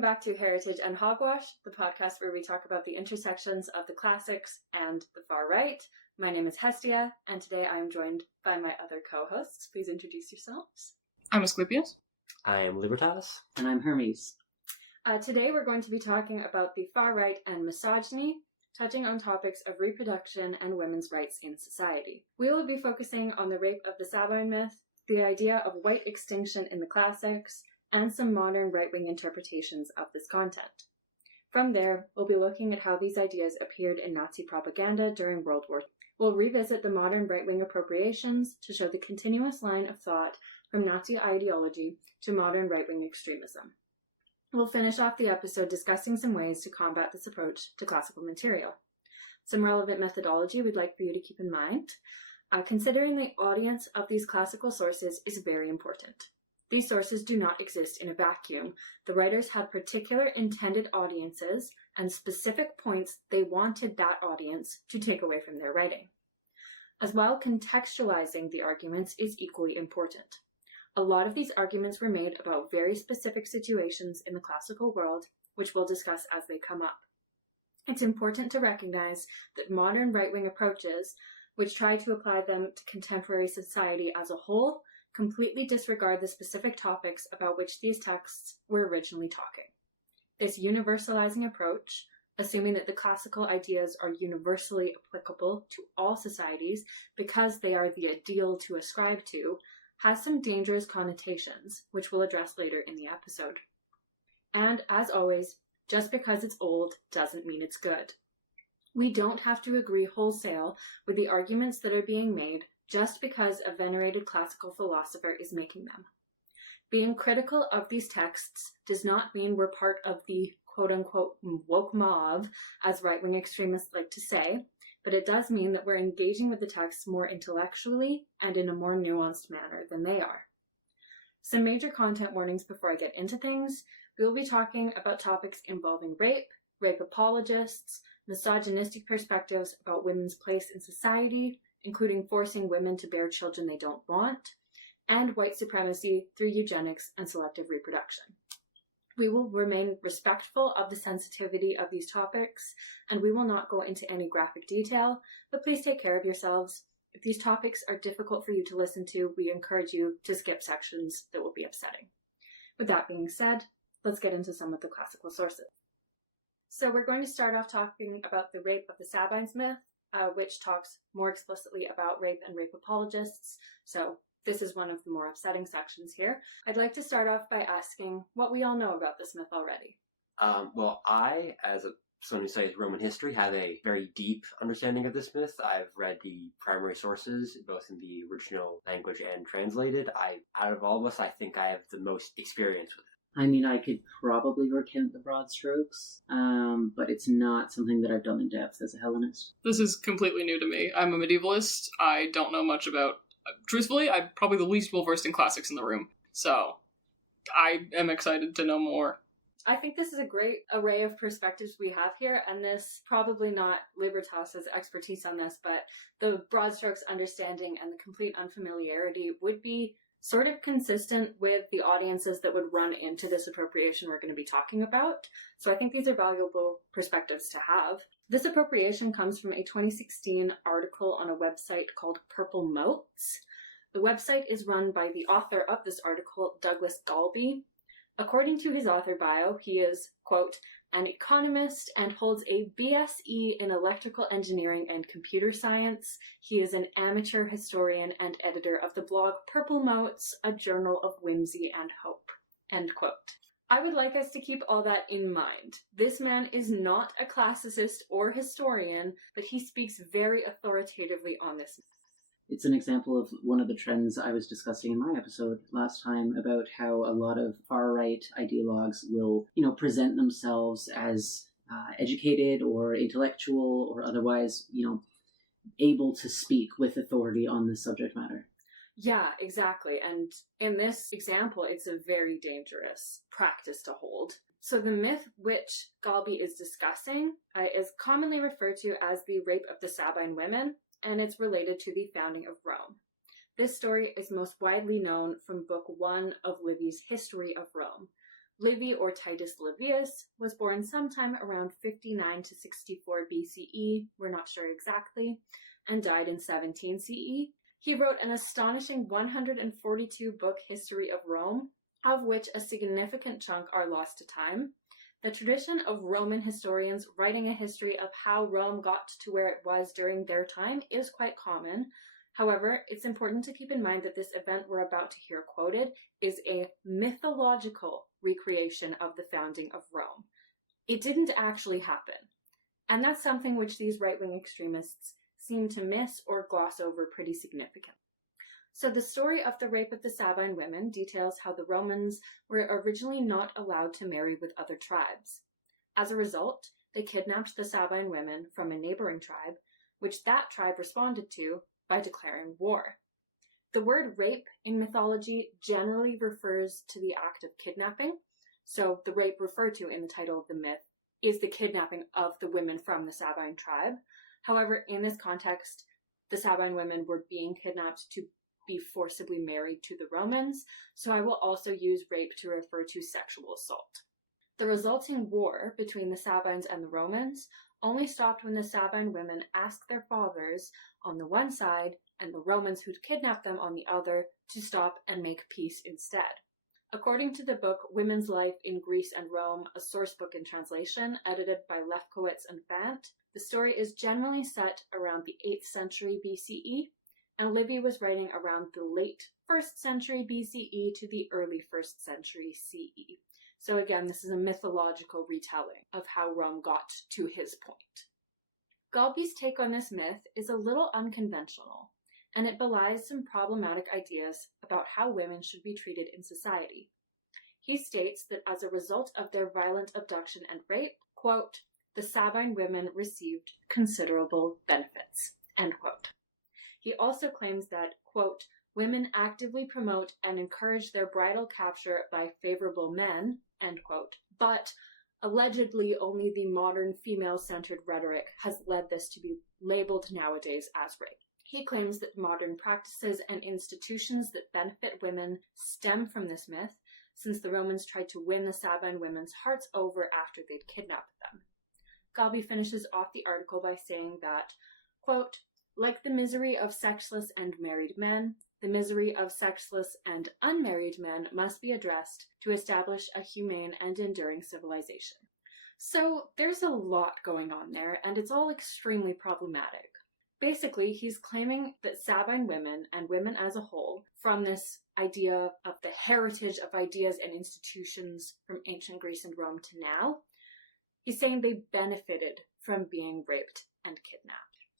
Welcome back to Heritage and Hogwash, the podcast where we talk about the intersections of the classics and the far right. My name is Hestia, and today I am joined by my other co-hosts. Please introduce yourselves. I'm Asclepius. I am Libertas. And I'm Hermes. Today we're going to be talking about the far right and misogyny, touching on topics of reproduction and women's rights in society. We will be focusing on the rape of the Sabine myth, the idea of white extinction in the classics, and some modern right-wing interpretations of this content. From there, we'll be looking at how these ideas appeared in Nazi propaganda during World War II. We'll revisit the modern right-wing appropriations to show the continuous line of thought from Nazi ideology to modern right-wing extremism. We'll finish off the episode discussing some ways to combat this approach to classical material. Some relevant methodology we'd like for you to keep in mind. Considering the audience of these classical sources is very important. These sources do not exist in a vacuum. The writers had particular intended audiences and specific points they wanted that audience to take away from their writing. As well, contextualizing the arguments is equally important. A lot of these arguments were made about very specific situations in the classical world, which we'll discuss as they come up. It's important to recognize that modern right-wing approaches, which try to apply them to contemporary society as a whole, completely disregard the specific topics about which these texts were originally talking. This universalizing approach, assuming that the classical ideas are universally applicable to all societies because they are the ideal to ascribe to, has some dangerous connotations, which we'll address later in the episode. And, as always, just because it's old doesn't mean it's good. We don't have to agree wholesale with the arguments that are being made just because a venerated classical philosopher is making them. Being critical of these texts does not mean we're part of the quote-unquote woke mob, as right-wing extremists like to say, but it does mean that we're engaging with the texts more intellectually and in a more nuanced manner than they are. Some major content warnings before I get into things. We will be talking about topics involving rape, rape apologists, misogynistic perspectives about women's place in society, including forcing women to bear children they don't want, and white supremacy through eugenics and selective reproduction. We will remain respectful of the sensitivity of these topics, and we will not go into any graphic detail, but please take care of yourselves. If these topics are difficult for you to listen to, we encourage you to skip sections that will be upsetting. With that being said, let's get into some of the classical sources. So we're going to start off talking about the rape of the Sabines myth, which talks more explicitly about rape and rape apologists. So this is one of the more upsetting sections here. I'd like to start off by asking what we all know about this myth already. Well, I, as someone who studies Roman history, have a very deep understanding of this myth. I've read the primary sources, both in the original language and translated. Out of all of us, I think I have the most experience with it. I mean, I could probably recount the broad strokes, but it's not something that I've done in depth as a Hellenist. This is completely new to me. I'm a medievalist. I don't know much about... Truthfully, I'm probably the least well-versed in classics in the room, so I am excited to know more. I think this is a great array of perspectives we have here, and this probably not Libertas's expertise on this, but the broad strokes understanding and the complete unfamiliarity would be sort of consistent with the audiences that would run into this appropriation we're going to be talking about. So I think these are valuable perspectives to have. This appropriation comes from a 2016 article on a website called Purple Motes. The website is run by the author of this article, Douglas Galby. According to his author bio, he is, quote, an economist and holds a BSc in electrical engineering and computer science. He is an amateur historian and editor of the blog Purple Motes, a journal of whimsy and hope, end quote. I would like us to keep all that in mind. This man is not a classicist or historian, but he speaks very authoritatively on this. It's an example of one of the trends I was discussing in my episode last time about how a lot of far-right ideologues will, present themselves as educated or intellectual or otherwise, able to speak with authority on this subject matter. Yeah, exactly. And in this example, it's a very dangerous practice to hold. So the myth which Galby is discussing is commonly referred to as the rape of the Sabine Women, and it's related to the founding of Rome. This story is most widely known from Book 1 of Livy's History of Rome. Livy or Titus Livius was born sometime around 59 to 64 BCE, we're not sure exactly, and died in 17 CE. He wrote an astonishing 142-book history of Rome, of which a significant chunk are lost to time. The tradition of Roman historians writing a history of how Rome got to where it was during their time is quite common. However, it's important to keep in mind that this event we're about to hear quoted is a mythological recreation of the founding of Rome. It didn't actually happen. And that's something which these right-wing extremists seem to miss or gloss over pretty significantly. So the story of the rape of the Sabine women details how the Romans were originally not allowed to marry with other tribes. As a result, they kidnapped the Sabine women from a neighboring tribe, which that tribe responded to by declaring war. The word rape in mythology generally refers to the act of kidnapping, so the rape referred to in the title of the myth is the kidnapping of the women from the Sabine tribe. However, in this context, the Sabine women were being kidnapped to be forcibly married to the Romans, so I will also use rape to refer to sexual assault. The resulting war between the Sabines and the Romans only stopped when the Sabine women asked their fathers on the one side and the Romans who'd kidnapped them on the other to stop and make peace instead. According to the book Women's Life in Greece and Rome, a source book in translation, edited by Lefkowitz and Fant, the story is generally set around the 8th century BCE, and Livy was writing around the late 1st century BCE to the early 1st century CE. So again, this is a mythological retelling of how Rome got to his point. Galby's take on this myth is a little unconventional, and it belies some problematic ideas about how women should be treated in society. He states that as a result of their violent abduction and rape, quote, the Sabine women received considerable benefits, end quote. He also claims that, quote, women actively promote and encourage their bridal capture by favorable men, end quote, but allegedly only the modern female-centered rhetoric has led this to be labeled nowadays as rape. He claims that modern practices and institutions that benefit women stem from this myth, since the Romans tried to win the Sabine women's hearts over after they'd kidnapped them. Galby finishes off the article by saying that, quote, like the misery of sexless and married men, the misery of sexless and unmarried men must be addressed to establish a humane and enduring civilization. So there's a lot going on there, and it's all extremely problematic. Basically, he's claiming that Sabine women and women as a whole, from this idea of the heritage of ideas and institutions from ancient Greece and Rome to now, he's saying they benefited from being raped and kidnapped.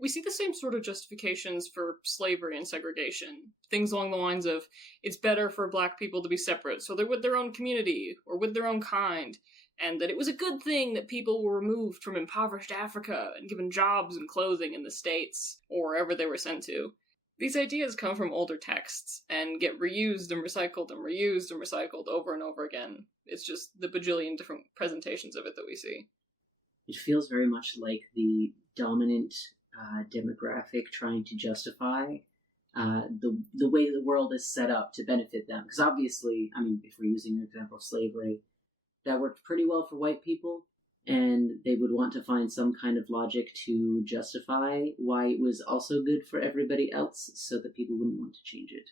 We see the same sort of justifications for slavery and segregation. Things along the lines of, it's better for black people to be separate, so they're with their own community, or with their own kind, and that it was a good thing that people were removed from impoverished Africa and given jobs and clothing in the States, or wherever they were sent to. These ideas come from older texts, and get reused and recycled and reused and recycled over and over again. It's just the bajillion different presentations of it that we see. It feels very much like the dominant demographic trying to justify the way the world is set up to benefit them. Because obviously, I mean, if we're using an example of slavery, that worked pretty well for white people, and they would want to find some kind of logic to justify why it was also good for everybody else so that people wouldn't want to change it.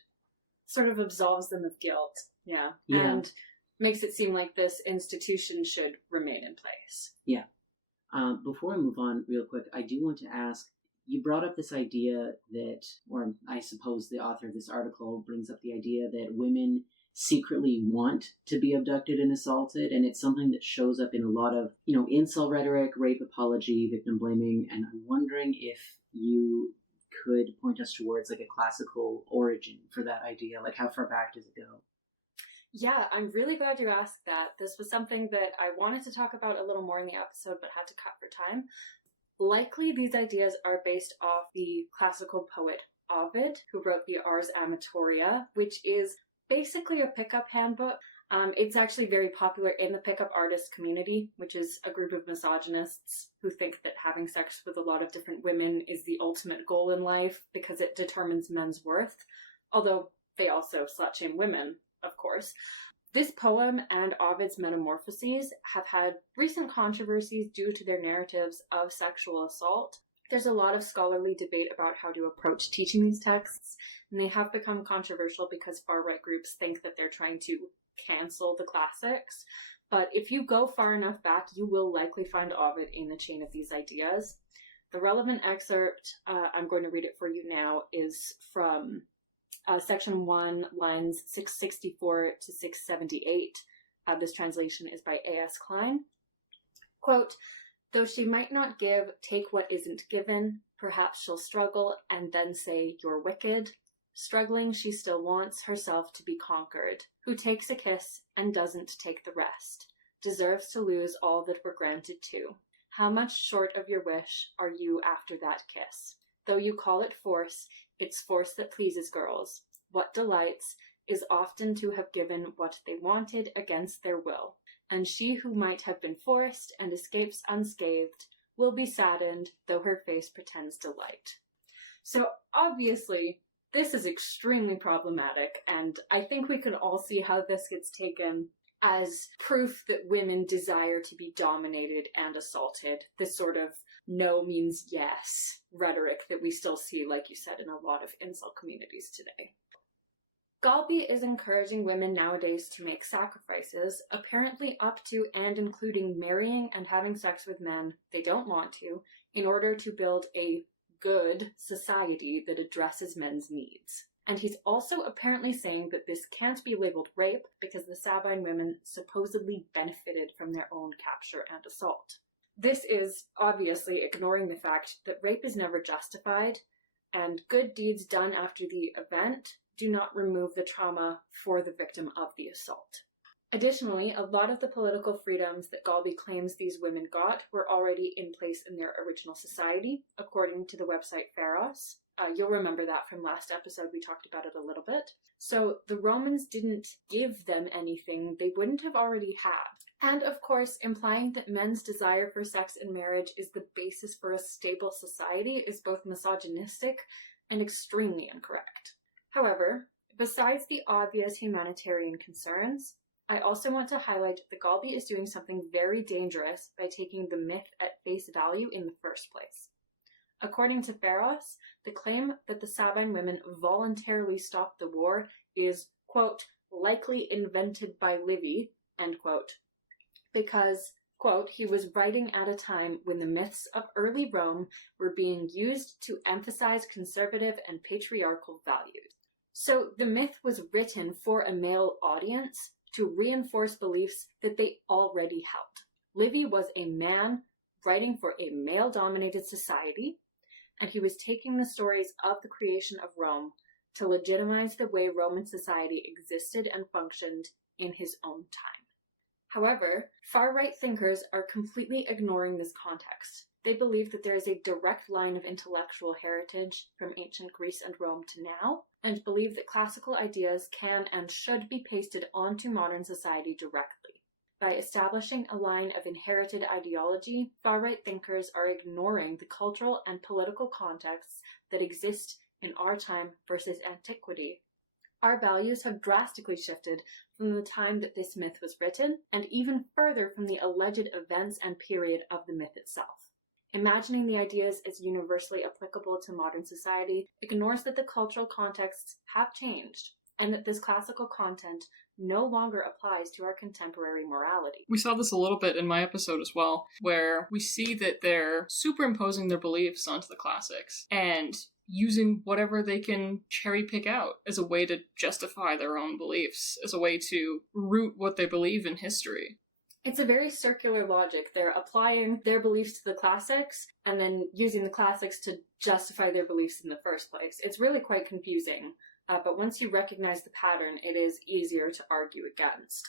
Sort of absolves them of guilt, yeah. And makes it seem like this institution should remain in place. Yeah. Before I move on real quick, I do want to ask, you brought up this idea that, or I suppose the author of this article brings up the idea that women secretly want to be abducted and assaulted, and it's something that shows up in a lot of, incel rhetoric, rape apology, victim blaming, and I'm wondering if you could point us towards like a classical origin for that idea, like how far back does it go? Yeah, I'm really glad you asked that. This was something that I wanted to talk about a little more in the episode, but had to cut for time. Likely, these ideas are based off the classical poet Ovid, who wrote the Ars Amatoria, which is basically a pickup handbook. It's actually very popular in the pickup artist community, which is a group of misogynists who think that having sex with a lot of different women is the ultimate goal in life because it determines men's worth, although they also slut-shame women, of course. This poem and Ovid's Metamorphoses have had recent controversies due to their narratives of sexual assault. There's a lot of scholarly debate about how to approach teaching these texts, and they have become controversial because far-right groups think that they're trying to cancel the classics. But if you go far enough back, you will likely find Ovid in the chain of these ideas. The relevant excerpt, I'm going to read it for you now, is from section 1, lines 664 to 678. This translation is by A.S. Klein. Quote, "Though she might not give, take what isn't given. Perhaps she'll struggle and then say, you're wicked. Struggling, she still wants herself to be conquered. Who takes a kiss and doesn't take the rest, deserves to lose all that were granted to. How much short of your wish are you after that kiss? Though you call it force, it's force that pleases girls. What delights is often to have given what they wanted against their will. And she who might have been forced and escapes unscathed will be saddened, though her face pretends delight." So obviously, this is extremely problematic, and I think we can all see how this gets taken as proof that women desire to be dominated and assaulted. This sort of no means yes rhetoric that we still see, like you said, in a lot of incel communities today. Galby is encouraging women nowadays to make sacrifices, apparently up to and including marrying and having sex with men they don't want to, in order to build a good society that addresses men's needs. And he's also apparently saying that this can't be labeled rape because the Sabine women supposedly benefited from their own capture and assault. This is obviously ignoring the fact that rape is never justified, and good deeds done after the event do not remove the trauma for the victim of the assault. Additionally, a lot of the political freedoms that Galby claims these women got were already in place in their original society, according to the website Pharos. You'll remember that from last episode, we talked about it a little bit. So the Romans didn't give them anything they wouldn't have already had. And of course, implying that men's desire for sex and marriage is the basis for a stable society is both misogynistic and extremely incorrect. However, besides the obvious humanitarian concerns, I also want to highlight that Galby is doing something very dangerous by taking the myth at face value in the first place. According to Pharos, the claim that the Sabine women voluntarily stopped the war is, quote, likely invented by Livy, end quote, because, quote, he was writing at a time when the myths of early Rome were being used to emphasize conservative and patriarchal values. So the myth was written for a male audience to reinforce beliefs that they already held. Livy was a man writing for a male-dominated society, and he was taking the stories of the creation of Rome to legitimize the way Roman society existed and functioned in his own time. However, far-right thinkers are completely ignoring this context. They believe that there is a direct line of intellectual heritage from ancient Greece and Rome to now, and believe that classical ideas can and should be pasted onto modern society directly. By establishing a line of inherited ideology, far-right thinkers are ignoring the cultural and political contexts that exist in our time versus antiquity. Our values have drastically shifted from the time that this myth was written, and even further from the alleged events and period of the myth itself. Imagining the ideas as universally applicable to modern society ignores that the cultural contexts have changed, and that this classical content no longer applies to our contemporary morality. We saw this a little bit in my episode as well, where we see that they're superimposing their beliefs onto the classics and using whatever they can cherry pick out as a way to justify their own beliefs, as a way to root what they believe in history. It's a very circular logic. They're applying their beliefs to the classics and then using the classics to justify their beliefs in the first place. It's really quite confusing, but once you recognize the pattern, it is easier to argue against.